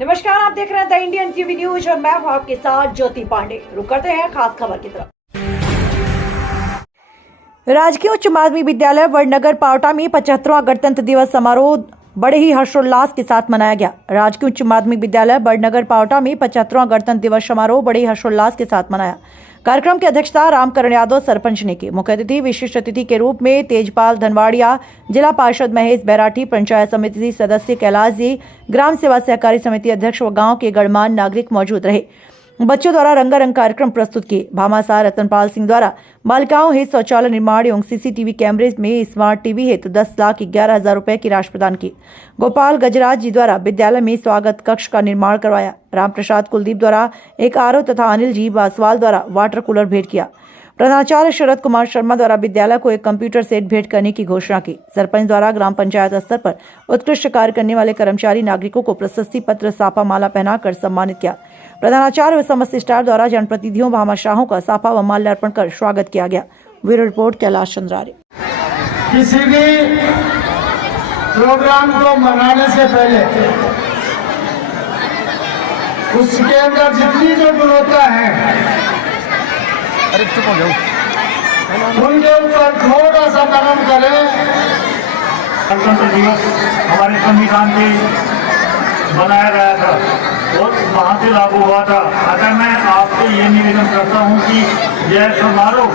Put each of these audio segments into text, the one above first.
नमस्कार, आप देख रहे हैं द इंडियन टीवी न्यूज और मैं हूं आपके साथ ज्योति पांडे। रुक करते हैं खास खबर की तरफ। राजकीय उच्च माध्यमिक विद्यालय वडनगर पावटा में 75वां गणतंत्र दिवस समारोह बड़े ही हर्षोल्लास के साथ मनाया गया। राजकीय उच्च माध्यमिक विद्यालय वडनगर पावटा में 75वां गणतंत्र दिवस समारोह बड़े ही हर्षोल्लास के साथ मनाया। कार्यक्रम की अध्यक्षता रामकरण यादव सरपंच ने की। मुख्य अतिथि विशिष्ट अतिथि के रूप में तेजपाल धनवाड़िया, जिला पार्षद महेश बैराठी, पंचायत समिति सदस्य कैलाश जी, ग्राम सेवा सहकारी समिति अध्यक्ष व गांव के गणमान्य नागरिक मौजूद रहे। बच्चों द्वारा रंगारंग कार्यक्रम प्रस्तुत किए। भामाशाह रतनपाल सिंह द्वारा बालिकाओं हेतु शौचालय निर्माण एवं सीसीटीवी कैमरे में स्मार्ट टीवी हेतु 10,11,000 रुपए की राशि प्रदान की। गोपाल गजराज जी द्वारा विद्यालय में स्वागत कक्ष का निर्माण करवाया। राम प्रसाद कुलदीप द्वारा एक आरओ तथा अनिल जी बासवाल द्वारा वाटर कूलर भेंट किया। प्रधानाचार्य शरद कुमार शर्मा द्वारा विद्यालय को एक कंप्यूटर सेट भेंट करने की घोषणा की। सरपंच द्वारा ग्राम पंचायत स्तर पर उत्कृष्ट कार्य करने वाले कर्मचारी नागरिकों को प्रशस्ति पत्र साफा माला पहनाकर सम्मानित किया। प्रधानाचार्य व समस्त स्टाफ द्वारा जनप्रतिनिधियों भामाशाहों का साफा व माल्य अर्पण कर स्वागत किया गया। Bureau report Kailash Chandrare. किसी भी प्रोग्राम को मनाने से पहले उसके अंदर जितनी जो गुणवत्ता है उनके ऊपर थोड़ा सा नरम करें। गणतंत्र दिवस हमारे संविधान के बनाया गया था और वहाँ से लागू हुआ था। अगर मैं आपसे ये निवेदन करता हूँ कि यह समारोह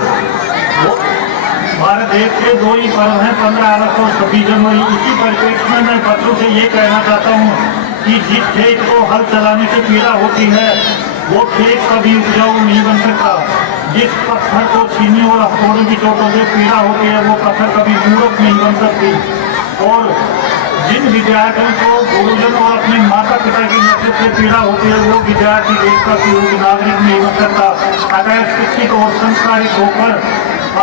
भारत देश के दो ही पर्व हैं, 15 अगस्त और 26 जनवरी। इसी परिप्रेक्ष्य में मैं बच्चों से ये कहना चाहता हूँ कि जिस खेत को हल चलाने से पीड़ा होती है वो खेत कभी उपजाऊ नहीं बन सकता। जिस पत्थर को छीनी और हथौड़े की चोटों से पीड़ा होती है वो पत्थर कभी मूर्ख नहीं बन सकती। और जिन विद्यार्थियों को गुरुजन और अपने माता पिता की नजर से पीड़ा होती है वो विद्यार्थी देश का योग्य नागरिक नहीं बन सकता। अगर शिक्षित और संस्कारित होकर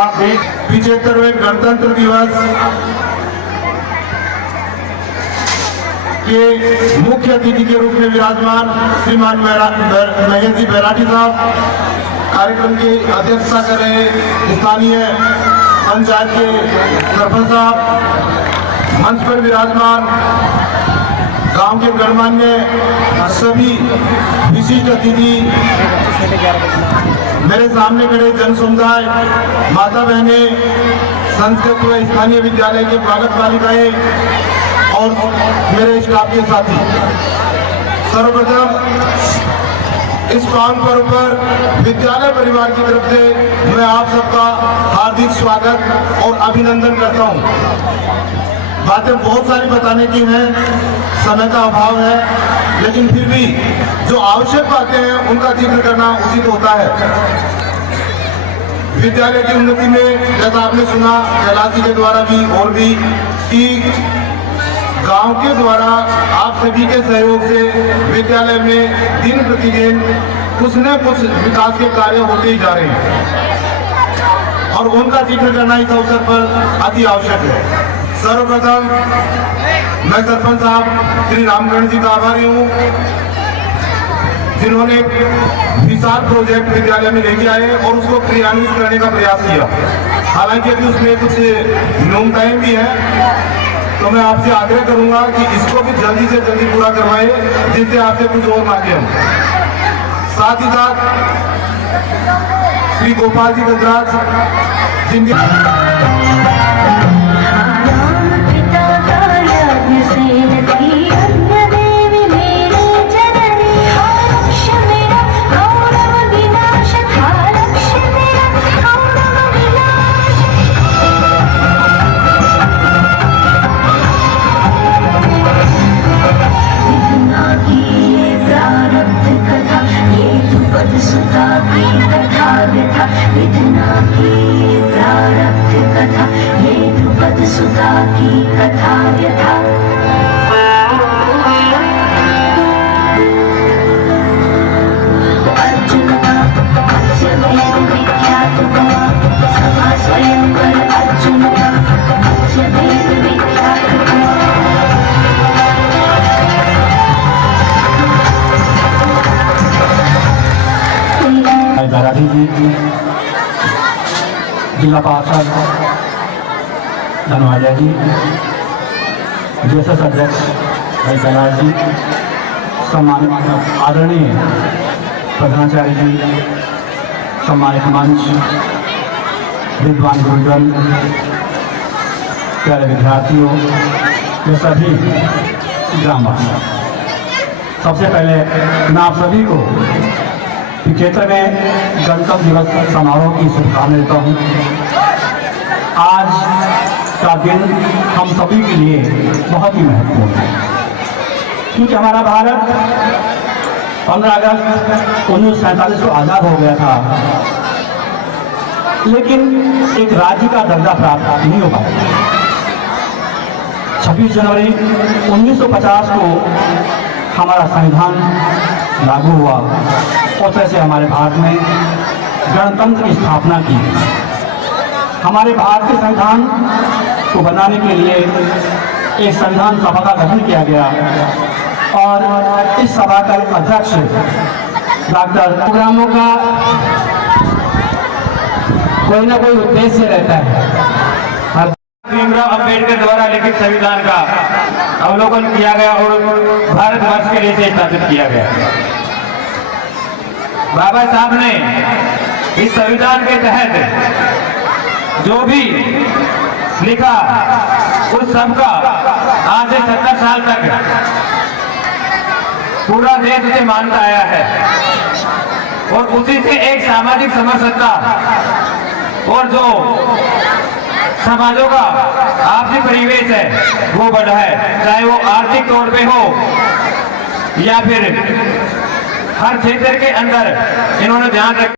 आप देश 75वें गणतंत्र दिवस के मुख्य अतिथि के रूप में विराजमान श्रीमान महेश जी बैराठी साहब, कार्यक्रम की अध्यक्षता कर रहे स्थानीय पंचायत के सरपंच साहब, मंच पर विराजमान गांव के गणमान्य सभी विशिष्ट अतिथि, मेरे सामने खड़े जन समुदाय, माता बहनें, संस्कृत व स्थानीय विद्यालय के बालक बालिकाएं और मेरे स्टाफ के साथी, सर्वप्रथम इस पावन पर्व पर विद्यालय परिवार की तरफ से मैं आप सबका हार्दिक स्वागत और अभिनंदन करता हूं। बातें बहुत सारी बताने की हैं, समय का अभाव है, लेकिन फिर भी जो आवश्यक बातें हैं उनका जिक्र करना उचित होता है। विद्यालय की उन्नति में जैसा आपने सुना कैलाश जी के द्वारा भी और भी कि गांव के द्वारा आप सभी के सहयोग से विद्यालय में दिन प्रतिदिन कुछ न कुछ विकास के कार्य होते ही जा रहे हैं और उनका जिक्र करना इस अवसर पर अति आवश्यक है। सर्वप्रथम मैं सरपंच साहब श्री रामकरण जी का आभारी हूँ जिन्होंने विशाल प्रोजेक्ट विद्यालय में लेके आए और उसको क्रियान्वित करने का प्रयास किया। हालांकि अभी उसमें कुछ न्यूनताएं भी हैं, तो मैं आपसे आग्रह करूंगा कि इसको भी जल्दी से जल्दी पूरा करवाएं जिससे आपसे कुछ और मांगे हम। साथ ही साथ श्री गोपाल जी गजराज जिनके सुधा की कथा यथा अर्जुन विख्यात सभा स्वयंवर अर्जुन विख्यात बैराठी जी, जिला पार्षद धनवाड़िया जी, जैसा अध्यक्ष भाई कैलाश जी, सम्मानित आदरणीय प्रधानाचार्य जी, सम्मानित मंच, विद्वान गुरुजन, प्यारे विद्यार्थियों, ये सभी ग्रामवासी, सबसे पहले मैं आप सभी को क्षेत्र में गणतंत्र दिवस समारोह की शुभकामनाएं देता हूँ। आज का दिन हम सभी के लिए बहुत ही महत्वपूर्ण है, क्योंकि हमारा भारत 15 अगस्त 1947 को आज़ाद हो गया था, लेकिन एक राज्य का दर्जा प्राप्त नहीं हो पाया। 26 जनवरी 1950 को हमारा संविधान लागू हुआ और तैसे हमारे भारत में गणतंत्र की स्थापना की। हमारे भारतीय संविधान को बनाने के लिए एक संविधान सभा का गठन किया गया और इस सभा का अध्यक्ष डॉक्टर प्रोग्रामों का कोई ना कोई उद्देश्य रहता है। भीमराव अंबेडकर द्वारा लिखित संविधान का अवलोकन किया गया और भारतवर्ष के लिए इसे स्थापित किया गया। बाबा साहब ने इस संविधान के तहत जो भी लिखा उस सब का आज से 70 साल तक पूरा देश उसे मानता आया है और उसी से एक सामाजिक समरसता और जो समाजों का आपसी परिवेश है वो बढ़ा है, चाहे वो आर्थिक तौर पे हो या फिर हर क्षेत्र के अंदर इन्होंने ध्यान रखा।